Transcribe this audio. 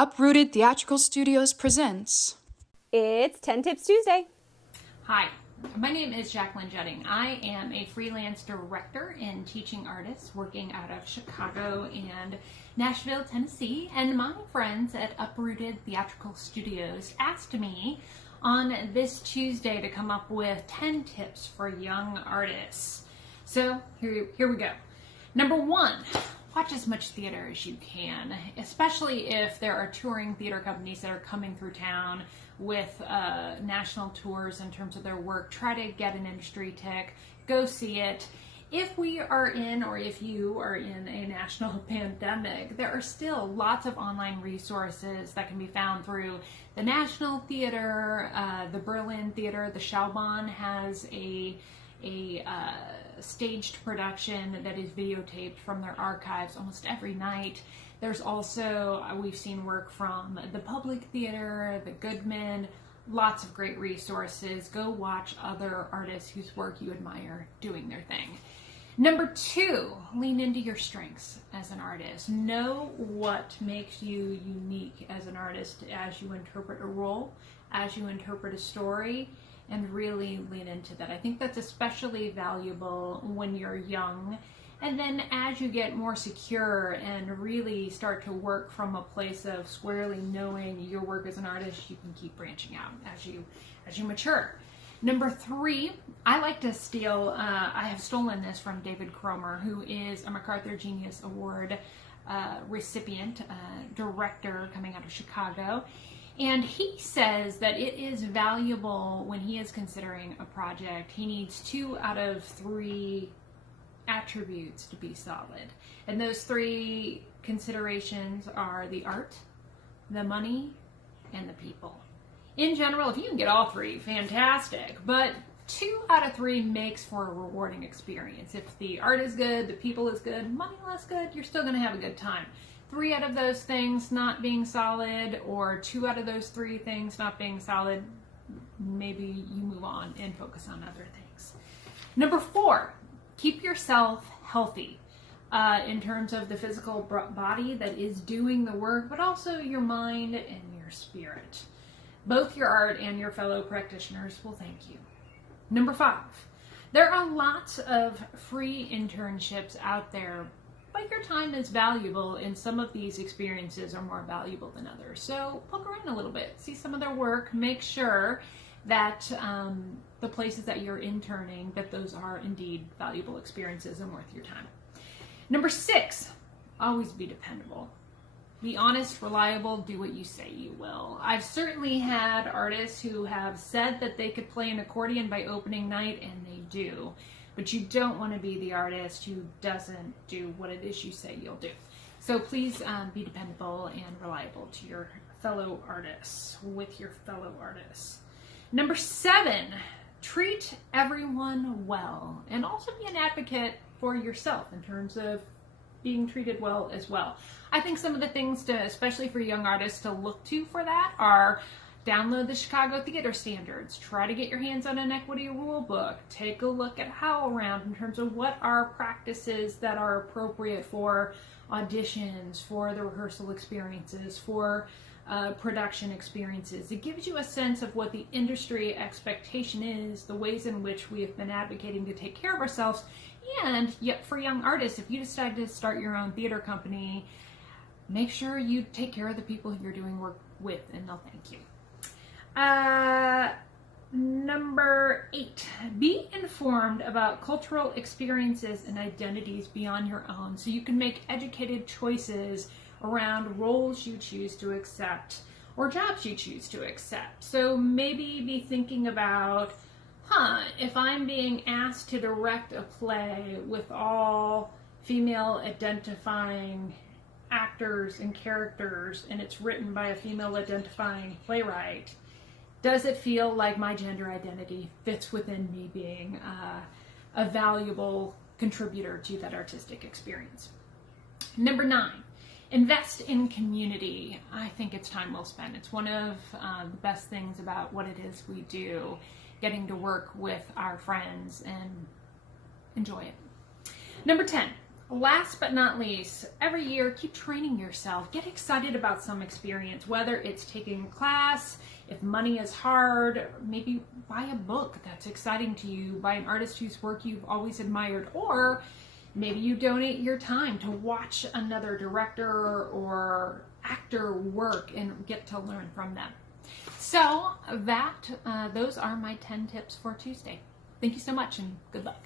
Uprooted Theatrical Studios presents... It's 10 Tips Tuesday. Hi, my name is Jaclynn Jutting. I am a freelance director and teaching artist working out of Chicago and Nashville, Tennessee, and my friends at Uprooted Theatrical Studios asked me on this Tuesday to come up with 10 tips for young artists. So here we go. Number 1, watch as much theater as you can, especially if there are touring theater companies that are coming through town with national tours in terms of their work. Try to get an industry tick, go see it. If we are in, or if you are in a national pandemic, there are still lots of online resources that can be found through the National Theater, the Berlin Theater. The Schaubahn has a staged production that is videotaped from their archives almost every night. There's also, we've seen work from the Public Theater, the Goodman, lots of great resources. Go watch other artists whose work you admire doing their thing. Number 2, lean into your strengths as an artist. Know what makes you unique as an artist as you interpret a role, as you interpret a story, and really lean into that. I think that's especially valuable when you're young. And then as you get more secure and really start to work from a place of squarely knowing your work as an artist, you can keep branching out as you mature. Number 3, I like to steal, I have stolen this from David Cromer, who is a MacArthur Genius Award recipient, director coming out of Chicago. And he says that it is valuable when he is considering a project. He needs 2 out of 3 attributes to be solid. And those 3 considerations are the art, the money, and the people. In general, if you can get all 3, fantastic. But 2 out of 3 makes for a rewarding experience. If the art is good, the people is good, money less good, you're still going to have a good time. 3 out of those things not being solid, or 2 out of those 3 things not being solid, maybe you move on and focus on other things. Number 4, keep yourself healthy in terms of the physical body that is doing the work, but also your mind and your spirit. Both your art and your fellow practitioners will thank you. Number 5, there are lots of free internships out there, but your time is valuable, and some of these experiences are more valuable than others. So poke around a little bit, see some of their work, make sure that the places that you're interning, that those are indeed valuable experiences and worth your time. Number 6, always be dependable. Be honest, reliable, do what you say you will. I've certainly had artists who have said that they could play an accordion by opening night, and they do. But you don't want to be the artist who doesn't do what it is you say you'll do. So please be dependable and reliable to your fellow artists, with your fellow artists. Number 7, treat everyone well, and also be an advocate for yourself in terms of being treated well as well. I think some of the things to, especially for young artists, to look to for that are download the Chicago Theater Standards, try to get your hands on an equity rule book, take a look at HowlRound in terms of what are practices that are appropriate for auditions, for the rehearsal experiences, for production experiences. It gives you a sense of what the industry expectation is, the ways in which we have been advocating to take care of ourselves. And yet for young artists, if you decide to start your own theater company, make sure you take care of the people you're doing work with, and they'll thank you. Number 8, be informed about cultural experiences and identities beyond your own, so you can make educated choices around roles you choose to accept or jobs you choose to accept. So maybe be thinking about, if I'm being asked to direct a play with all female identifying actors and characters, and it's written by a female identifying playwright, does it feel like my gender identity fits within me being a valuable contributor to that artistic experience? Number 9, invest in community. I think it's time well spent. It's one of the best things about what it is we do, getting to work with our friends and enjoy it. Number 10, Last but not least, every year keep training yourself. Get excited about some experience, whether it's taking a class, if money is hard, maybe buy a book that's exciting to you by an artist whose work you've always admired, or maybe you donate your time to watch another director or actor work and get to learn from them. So those are my 10 tips for Tuesday. Thank you so much and good luck.